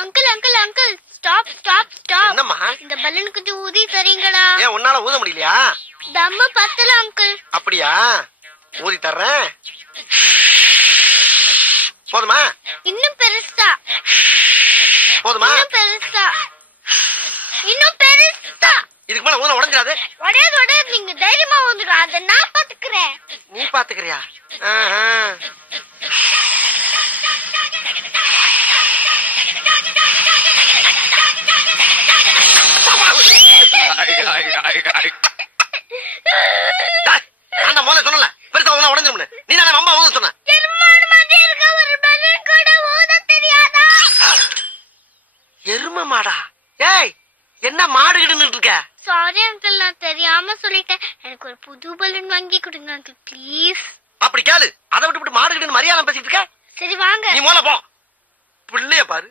Uncle uncle uncle stop stop stop. என்னம்மா? இந்த balloon கொஞ்சம் ஊதி தரீங்களா? ஏன் உன்னால ஊத முடியலையா? தம்மு பத்தல அங்கிள். அப்படியா? ஊதி தர்றேன். போதுமா? இன்னும் பெருசா. போதுமா? இன்னும் பெருசா. இன்னும் பெருசா. இதுக்கு மேல ஊத உடைஞ்சிடாது. உடையாது உடையாது, நீங்க தைரியமா ஊதுங்க, அதை நான் பாத்துக்கிறேன். நீ பாத்துக்கிறியா? நான் முதல்ல சொன்னல பெருசா ஊதா உடைஞ்சிரும்னு. நீ தானே அம்மா ஊத சொன்ன. எருமை மாடா? ஏய், என்ன மாடுகிட்டு இருக்க? சாரி அங்கிள், நான் தெரியாம சொல்லிட்டேன். எனக்கு ஒரு புது பலூன் வாங்கி கொடுங்க அங்கிள் ப்ளீஸ். அப்படி கேளு. அதை விட்டு மாடுகிட்டு மரியாதை பேசிட்டு இருக்க. சரி வாங்க. நீ முதல்ல போ. பிள்ளைய பாரு,